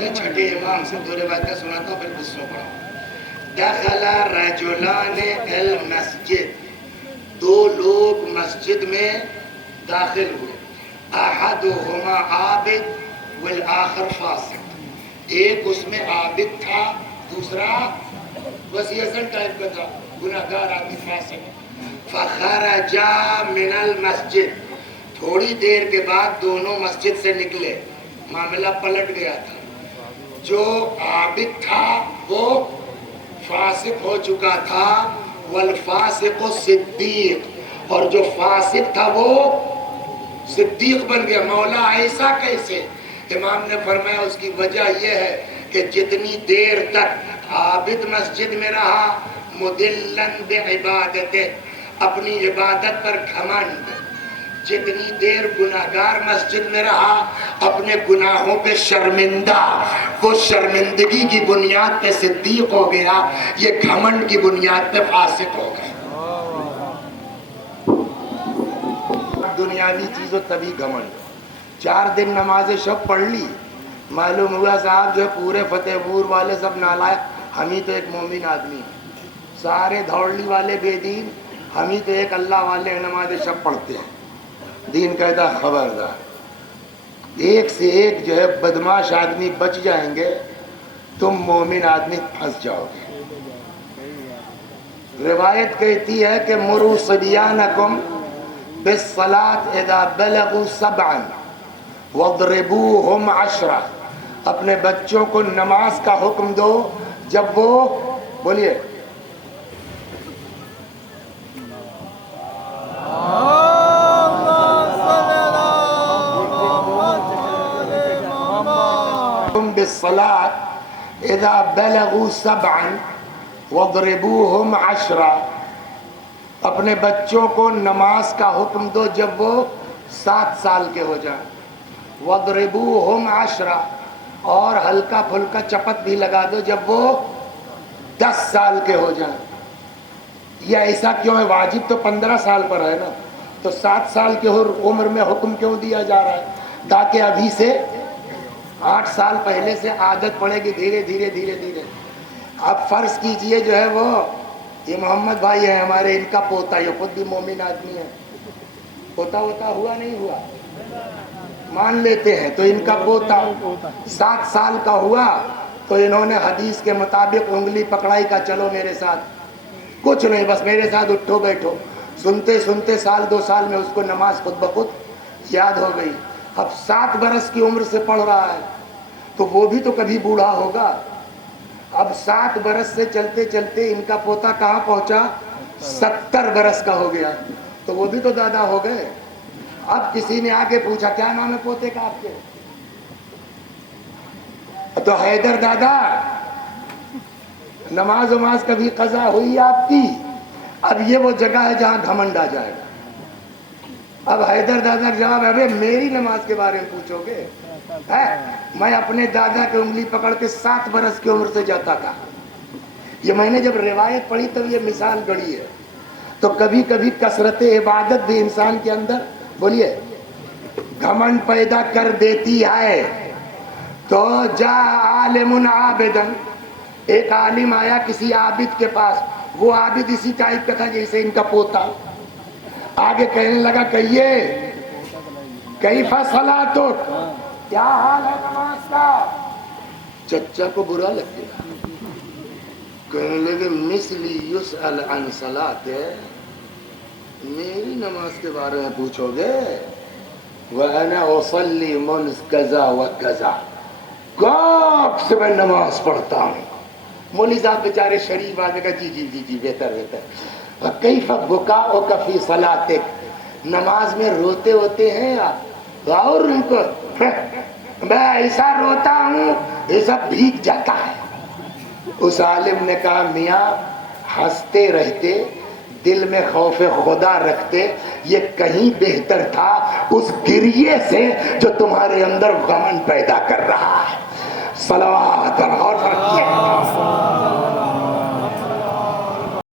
میں چھٹے امام سے دو روایتیں سناتا ہوں پھر قصوں پڑھاؤں. دخل رجلان المسجد، دو لوگ مسجد میں داخل ہوئے. احدہما عابد والآخر فاسق، ایک اس میں عابد تھا دوسرا وسیعسن ٹائپ کا تھا، گناہگار آدمی فاسق. فخرجا من المسجد، تھوڑی دیر کے بعد دونوں مسجد سے نکلے، معاملہ پلٹ گیا تھا. جو عابد تھا وہ فاسق ہو چکا تھا، والفاسق صدیق، اور جو فاسق تھا وہ صدیق بن گیا. مولا ایسا کیسے؟ امام نے فرمایا اس کی وجہ یہ ہے کہ جتنی دیر تک عابد مسجد میں رہا مدلن بعبادتہ، اپنی عبادت پر گھمنڈ، جتنی دیر گناہگار مسجد میں رہا اپنے گناہوں پہ شرمندہ، وہ شرمندگی کی بنیاد پہ صدیق ہو گیا، یہ گھمنڈ کی بنیاد پہ فاسق ہو گیا. دنیاوی چیزوں تبھی گھمنڈ. 4 دن نماز شب پڑھ لی، معلوم ہوا صاحب جو پورے فتح پور والے سب نالائق، ہم ہی تو ایک مومن آدمی ہیں. سارے دھوڑلی والے بے دین، ہم ہی تو ایک اللہ والے نماز شب پڑھتے ہیں. دین کہتا خبردار، ایک سے ایک جو ہے بدماش آدمی بچ جائیں گے، تم مومن آدمی پھنس جاؤ گے. روایت کہتی ہے کہ مروا صبیانکم بالصلاۃ اذا بلغوا 7 واضربوہم 10، اپنے بچوں کو نماز کا حکم دو جب وہ، بولیے بالصلاۃ اذا بلغوا 7 واضربوہم 10، اپنے بچوں کو نماز کا حکم دو جب وہ 7 سال کے ہو جائیں. وَضْرِبُوهُمْ 10، اور ہلکا پھلکا چپت بھی لگا دو جب وہ 10 سال کے ہو جائیں. یہ ایسا کیوں ہے؟ واجب تو 15 سال پر ہے نا، تو 7 سال کے عمر میں حکم کیوں دیا جا رہا ہے؟ تاکہ ابھی سے 8 سال پہلے سے عادت پڑے گی، دھیرے دھیرے دھیرے دھیرے. اب فرض کیجئے جو ہے وہ یہ محمد بھائی ہیں ہمارے، ان کا پوتا، یہ خود بھی مومن آدمی ہے، پوتا ہوتا ہوا نہیں ہوا مان لیتے ہیں، تو ان کا پوتا 7 سال کا ہوا تو انہوں نے حدیث کے مطابق انگلی پکڑائی کا چلو میرے ساتھ، کچھ نہیں بس میرے ساتھ اٹھو بیٹھو. سنتے سنتے 1-2 سال میں اس کو نماز خود بخود یاد ہو گئی. اب 7 برس کی عمر سے پڑھ رہا ہے تو وہ بھی تو کبھی بوڑھا ہوگا. اب 7 برس سے چلتے چلتے ان کا پوتا کہاں پہنچا؟ 70 برس کا ہو گیا، تو وہ بھی تو دادا ہو گئے. اب کسی نے آگے پوچھا کیا نام ہے پوتے کا آپ کے؟ تو حیدر دادا نماز وماز کبھی قضا ہوئی آپ کی؟ اب یہ وہ جگہ ہے جہاں گھمنڈ آ جائے گا. اب حیدر دادا جواب ہے میری نماز کے بارے میں پوچھو گے؟ میں اپنے دادا کی انگلی پکڑ کے 7 برس کی عمر سے جاتا تھا. یہ میں نے جب روایت پڑھی تو یہ مثال گڑی ہے. تو کبھی کبھی کثرت عبادت بھی انسان کے اندر، بولیے، گھمنڈ پیدا کر دیتی ہے. تو جا عالم عابدن، ایک عالم آیا کسی عابد کے پاس، وہ عابد اسی ٹائپ کا تھا جیسے ان کا پوتا. آگے کہنے لگا کہیے کیف صلاتک، کیا حال ہے نماز کا؟ چچا کو برا لگ گیا، کہنے لگے مثلی یسأل عن صلاتے، میری نماز کے بارے میں پوچھو گے؟ وَأَنَا أُصَلِّي مُنْذ كَذَا وَكَذَا، کب سے میں نماز پڑھتا ہوں. مولوی صاحب بیچارے شریف آگے کا جی جی جی جی بہتر بہتر. وَكَيْفَ بُكَاؤُكَ فِي صَلَاتِكَ، نماز میں روتے ہوتے ہیں آپ؟ اور ان کو میں ایسا روتا ہوں یہ سب بھیگ جاتا ہے. اس عالم نے کہا میاں ہنستے رہتے، دل میں خوف خدا رکھتے، یہ کہیں بہتر تھا اس گریے سے جو تمہارے اندر غمن پیدا کر رہا ہے. صلوات اور